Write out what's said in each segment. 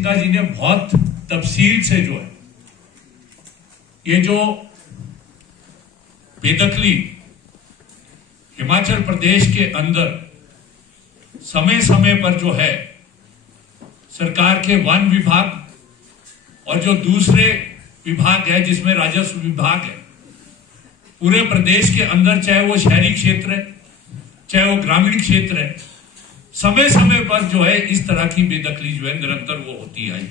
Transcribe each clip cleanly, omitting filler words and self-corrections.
सिन्हा जी ने बहुत तफसील से जो है ये जो बेदखली हिमाचल प्रदेश के अंदर समय समय पर जो है सरकार के वन विभाग और जो दूसरे विभाग है जिसमें राजस्व विभाग है, पूरे प्रदेश के अंदर चाहे वो शहरी क्षेत्र है चाहे वो ग्रामीण क्षेत्र है, समय समय पर जो है इस तरह की बेदखली जो है निरंतर वो होती आई।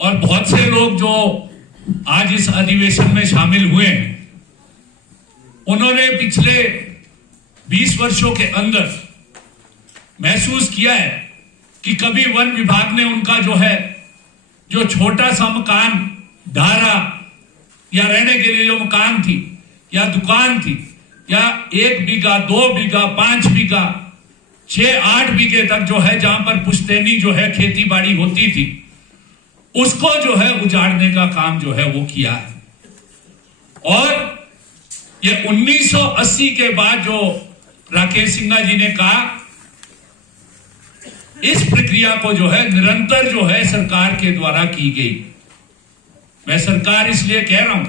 और बहुत से लोग जो आज इस अधिवेशन में शामिल हुए हैं, उन्होंने पिछले 20 वर्षों के अंदर महसूस किया है कि कभी वन विभाग ने उनका जो है जो छोटा सा मकान, ढारा या रहने के लिए जो मकान थी या दुकान थी या 1 बीघा 2 बीघा 5 बीघा 6-8 बीघे तक जो है जहां पर पुश्तैनी जो है खेती बाड़ी होती थी, उसको जो है उजाड़ने का काम जो है वो किया है। और ये 1980 के बाद जो राकेश सिन्हा जी ने कहा, इस प्रक्रिया को जो है निरंतर जो है सरकार के द्वारा की गई। मैं सरकार इसलिए कह रहा हूं,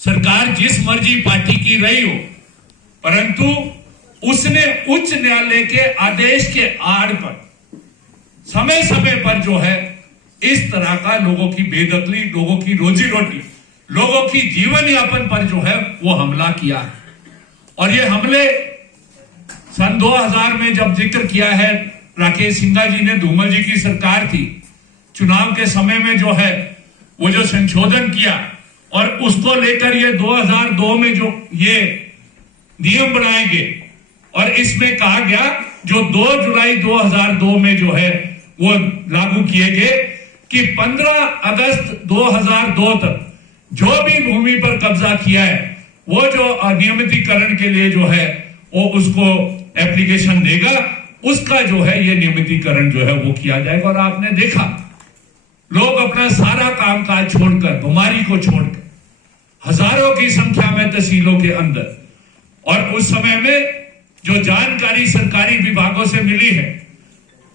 सरकार जिस मर्जी पार्टी की रही हो, परंतु उसने उच्च न्यायालय के आदेश के आड़ पर समय समय पर जो है इस तरह का लोगों की बेदखली, लोगों की रोजी रोटी, लोगों की जीवन यापन पर जो है वो हमला किया है। और ये हमले सन 2000 में जब जिक्र किया है राकेश सिन्हा जी ने, धूमल जी की सरकार थी, चुनाव के समय में जो है वो जो संशोधन किया और उसको लेकर ये 2002 में जो ये नियम बनाए गए और इसमें कहा गया जो 2 जुलाई 2002 में जो है वो लागू किए गए कि 15 अगस्त 2002 तक जो भी भूमि पर कब्जा किया है वो जो अनियमितीकरण के लिए जो है वो उसको एप्लीकेशन देगा, उसका जो है ये नियमितीकरण जो है वो किया जाएगा। और आपने देखा लोग अपना सारा कामकाज छोड़कर, बीमारी को छोड़कर, हजारों की संख्या में तहसीलों के अंदर, और उस समय में जो जानकारी सरकारी विभागों से मिली है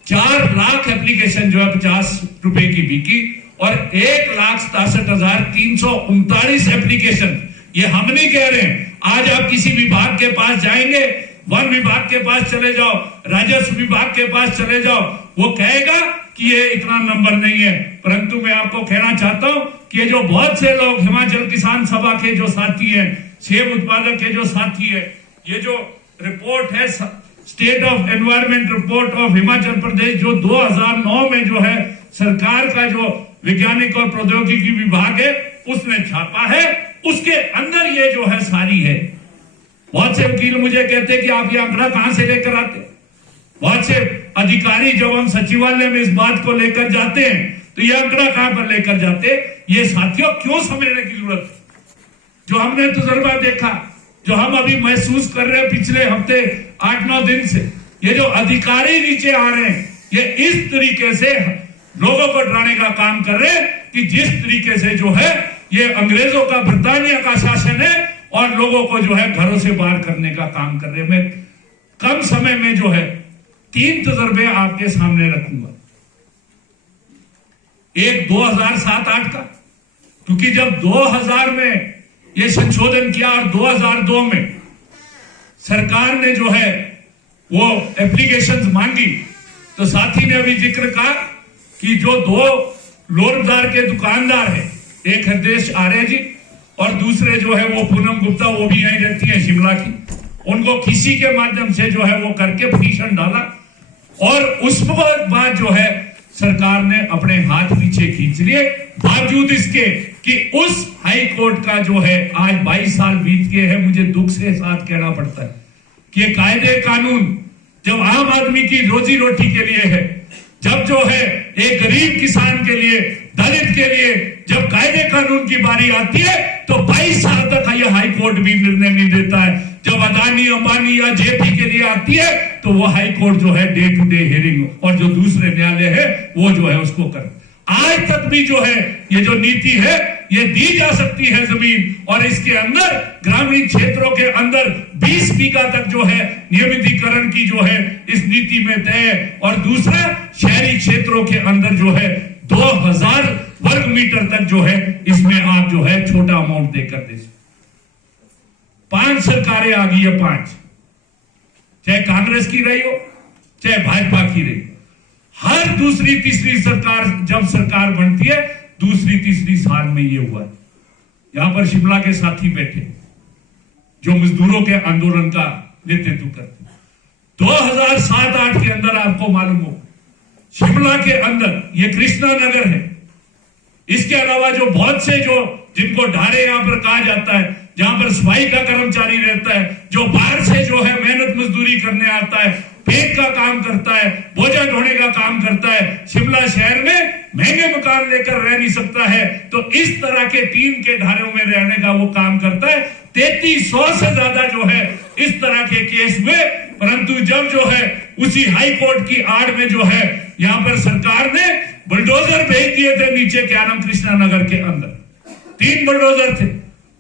4 लाख एप्लीकेशन जो है 50 रुपए की बिकी और 1,67,339 एप्लीकेशन। ये हम नहीं कह रहे हैं, आज आप किसी विभाग के पास जाएंगे, वन विभाग के पास चले जाओ, राजस्व विभाग के पास चले जाओ, वो कहेगा कि ये इतना नंबर नहीं है। परंतु मैं आपको कहना चाहता हूं कि ये जो बहुत से लोग हिमाचल किसान सभा के जो साथी हैं, सेब उत्पादक के जो साथी है, ये जो रिपोर्ट है state of environment report of Himachal Pradesh जो 2009 में जो है सरकार का जो वैज्ञानिक और प्रौद्योगिकी विभाग है उसने छापा है, उसके अंदर ये जो है सारी है। बहुत से वकील मुझे कहते हैं कि आप ये आंकड़ा कहां से लेकर आते। बहुत से अधिकारी जब हम सचिवालय में इस बात को लेकर जाते हैं तो ये आंकड़ा कहां पर लेकर जाते। ये साथियों क्यों समझने की जरूरत है, जो हमने तजुर्बा देखा, जो हम अभी महसूस कर रहे हैं पिछले हफ्ते 8-9 दिन से, ये जो अधिकारी नीचे आ रहे हैं ये इस तरीके से लोगों को डराने का काम कर रहे हैं कि जिस तरीके से जो है ये अंग्रेजों का, ब्रिटानिया का शासन है और लोगों को जो है घरों से बाहर करने का काम कर रहे हैं। मैं कम समय में जो है 3 तजर्बे आपके सामने रखूंगा। एक 2007-8 का, क्योंकि जब 2000 में ये संशोधन किया और 2002 में सरकार ने जो है वो एप्लीकेशंस मांगी, तो साथी ने अभी जिक्र कहा कि जो 2 लोरदार के दुकानदार हैं, एक हरदेश आर्य जी और दूसरे जो है वो पूनम गुप्ता, वो भी यहीं रहती है शिमला की, उनको किसी के माध्यम से जो है वो करके पिटीशन डाला और उसके बाद जो है सरकार ने अपने हाथ पीछे खींच लिए, बावजूद इसके कि उस हाई कोर्ट का जो है आज 22 साल बीत गए हैं। मुझे दुख से साथ कहना पड़ता है कि ये कायदे कानून जब आम आदमी की रोजी रोटी के लिए है, जब जो है एक गरीब किसान के लिए, दलित के लिए जब कायदे कानून की बारी आती है तो 22 साल तक ये हाई कोर्ट भी निर्णय नहीं देता है। जब अदानी, अंबानी या जेपी के लिए आती है तो वो हाई कोर्ट जो है डे टू डे हियरिंग और जो दूसरे न्यायालय है वो जो है उसको कर। आज तक भी जो है ये जो नीति है ये दी जा सकती है जमीन, और इसके अंदर ग्रामीण क्षेत्रों के अंदर 20 बीघा तक जो है नियमितीकरण की जो है इस नीति में तय, और दूसरा शहरी क्षेत्रों के अंदर जो है 2000 वर्ग मीटर तक जो है इसमें आप जो है छोटा अमाउंट देकर दे। 5 सरकारें आ गई है, 5, चाहे कांग्रेस की रही हो चाहे भाजपा की रही, हर दूसरी तीसरी सरकार जब सरकार बनती है दूसरी तीसरी साल में ये हुआ है। यहां पर शिमला के साथी बैठे जो मजदूरों के आंदोलन का नेतृत्व करते, 2007-8 के अंदर आपको मालूम हो शिमला के अंदर ये कृष्णा नगर है, इसके अलावा जो बहुत से जो जिनको ढारे यहां पर कहा जाता है, जहां पर सफाई का कर्मचारी रहता है, जो बाहर से जो है मेहनत मजदूरी करने आता है, पेट का काम करता है, बोझा ढोने का काम करता है, शिमला शहर में महंगे मकान लेकर रह नहीं सकता है, तो इस तरह के टीन के ढारों में रहने का वो काम करता है। 3300 से ज्यादा जो है इस तरह के केस हुए, परंतु जब जो है उसी हाई कोर्ट की आड़ में जो है यहां पर सरकार ने बुलडोजर भेज दिए थे नीचे, क्या नाम, कृष्णा नगर के अंदर 3 बुलडोजर थे,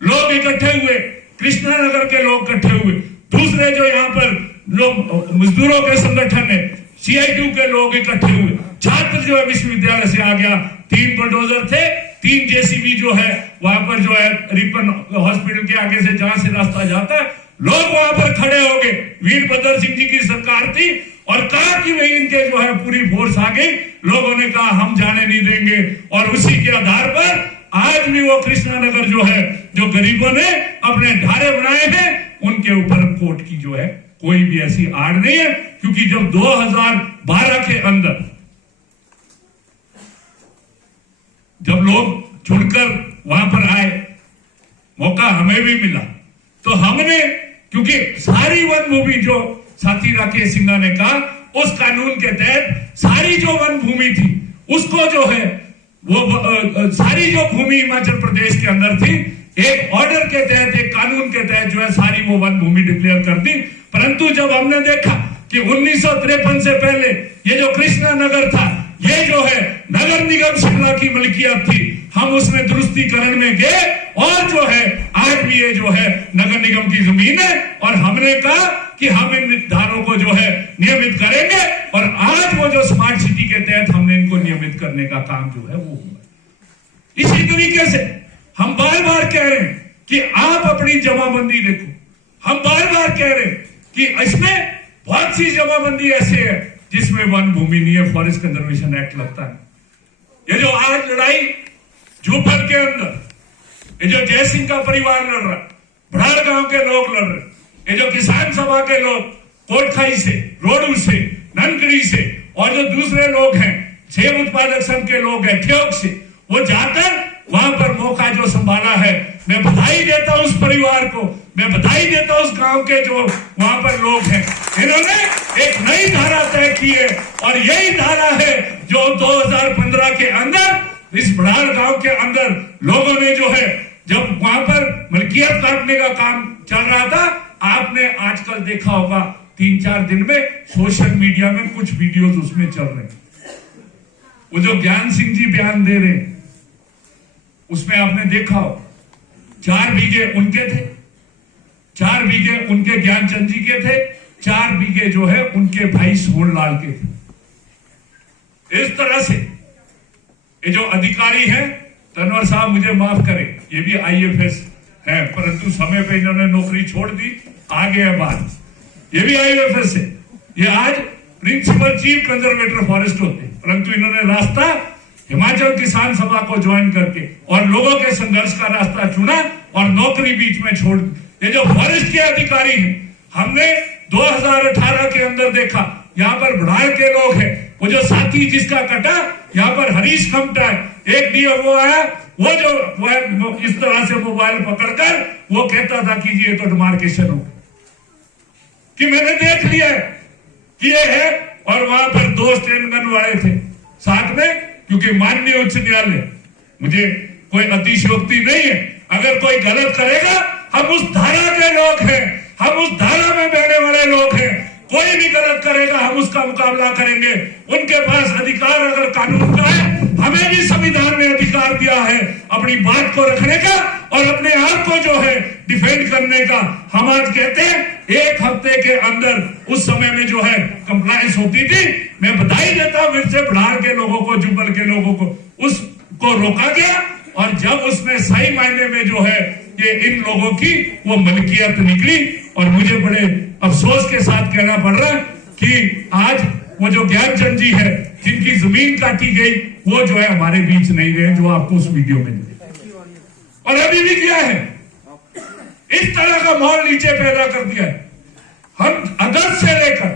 लोग इकट्ठे हुए, कृष्णा नगर के लोग इकट्ठे हुए, दूसरे जो यहाँ पर लोग मजदूरों के संगठन है CITU के लोग इकट्ठे हुए, छात्र जो है विश्वविद्यालय से आ गया, 3 बुलडोजर थे, 3 JCB जो है वहां पर जो है रिपन हॉस्पिटल के आगे से जहां से रास्ता जाता है, लोग वहां पर खड़े हो गए। वीरभद्र सिंह जी की सरकार थी और कहा कि भाई इनके जो है पूरी फोर्स आ गई, लोगों ने कहा हम जाने नहीं देंगे, और उसी के आधार पर आज भी वो कृष्णा नगर जो है जो गरीबों ने अपने ढारे बनाए हैं उनके ऊपर कोर्ट की जो है कोई भी ऐसी आड़ नहीं है, क्योंकि जब 2012 के अंदर जब लोग जुड़कर वहां पर आए, मौका हमें भी मिला, तो हमने, क्योंकि सारी वन भूमि जो साथी राकेश सिन्हा ने कहा उस कानून के तहत सारी जो वन भूमि थी उसको जो है वो सारी जो भूमि हिमाचल प्रदेश के अंदर थी एक ऑर्डर के तहत, एक कानून के तहत जो है सारी वो वन भूमि डिक्लेयर कर दी। परंतु जब हमने देखा कि 1953 से पहले ये जो कृष्णा नगर था ये जो है नगर निगम शिमला की मलकियत थी, हम उसमें दुरुस्तीकरण में गए और जो है आज भी ये जो है नगर निगम की जमीन है, और हमने कहा कि हम इन धारों को जो है नियमित करेंगे, और आज वो जो स्मार्ट सिटी के तहत हमने इनको नियमित करने का काम जो है वो हुआ। इसी तरीके से हम बार बार कह रहे हैं कि आप अपनी जमाबंदी देखो, हम बार बार कह रहे हैं कि इसमें बहुत सी जमाबंदी ऐसे है जिसमें वन भूमि नहीं है, फॉरेस्ट कंजर्वेशन एक्ट लगता है। ये जो आज लड़ाई झूपन के अंदर ये जो जय सिंह का परिवार लड़ रहा, भड़ाड़ गांव के लोग लड़ रहे, ये जो किसान सभा के लोग कोटखाई से, रोडू से, ननकड़ी से, और जो दूसरे लोग हैं सेब उत्पादक संघ के लोग हैं ठियोग से, वो जाकर वहां पर मौका जो संभाला है, मैं बधाई देता हूं उस परिवार को, मैं बधाई देता हूं उस गांव के जो वहां पर लोग हैं, इन्होंने एक नई धारा तय की है, और यही धारा है जो 2015 के अंदर इस भड़ाड़ गांव के अंदर लोगों ने जो है जब वहां पर मलकियत काटने का काम चल रहा था, आपने आजकल देखा होगा 3-4 दिन में सोशल मीडिया में कुछ वीडियोस उसमें चल रहे हैं, वो जो ज्ञान सिंह जी बयान दे रहे हैं उसमें आपने देखा हो 4 बीघे उनके थे, 4 बीघे उनके ज्ञानचंद जी के थे, 4 बीघे जो है उनके भाई सोनलाल के थे। इस तरह से ये जो अधिकारी हैं, तनवर साहब मुझे माफ करें, ये भी IFS है, परंतु समय पे इन्होंने नौकरी छोड़ दी, आगे है बात, ये भी IFS है, ये आज प्रिंसिपल चीफ कंजर्वेटर फॉरेस्ट होते, परंतु इन्होंने रास्ता हिमाचल किसान सभा को ज्वाइन करके और लोगों के संघर्ष का रास्ता चुना और नौकरी बीच में छोड़। ये जो फॉरेस्ट के अधिकारी हैं, हमने 2018 के अंदर देखा, यहाँ पर भड़ाड़ के लोग हैं, वो जो साथी जिसका कटा, यहाँ पर हरीश खमटा है, एक DFO आया, वो जो इस तरह से मोबाइल पकड़कर वो कहता था कि ये तो डिमार्केशन हो कि मैंने देख लिया है कि ये है, और वहां पर 2 स्टैंड गन वाले थे साथ में, क्योंकि माननीय उच्च न्यायालय, मुझे कोई अतिशयोक्ति नहीं है, अगर कोई गलत करेगा हम उस धारा के लोग हैं, हम उस धारा में बहने वाले लोग हैं, कोई भी गलत करेगा हम उसका मुकाबला करेंगे, उनके पास अधिकार अगर कानून का है हमें भी संविधान ने अधिकार दिया है अपनी बात को रखने का और अपने आप को जो है डिफेंड करने का। हम आज कहते हैं 1 हफ्ते के अंदर उस समय में जो है कंप्लायंस होती थी। मैं बधाई देता हूं फिर से बढ़ार के लोगों को, जुब्बल के लोगों को, उसको रोका गया और जब उसमें सही मायने में जो है ये इन लोगों की वो मलकियत निकली। और मुझे बड़े अफसोस के साथ कहना पड़ रहा है कि आज वो जो ज्ञानचंद जी है जिनकी जमीन काटी गई वो जो है हमारे बीच नहीं रहे, जो आपको उस वीडियो में और अभी भी किया है। इस तरह का माहौल नीचे पैदा कर दिया है। हम अगस्त से लेकर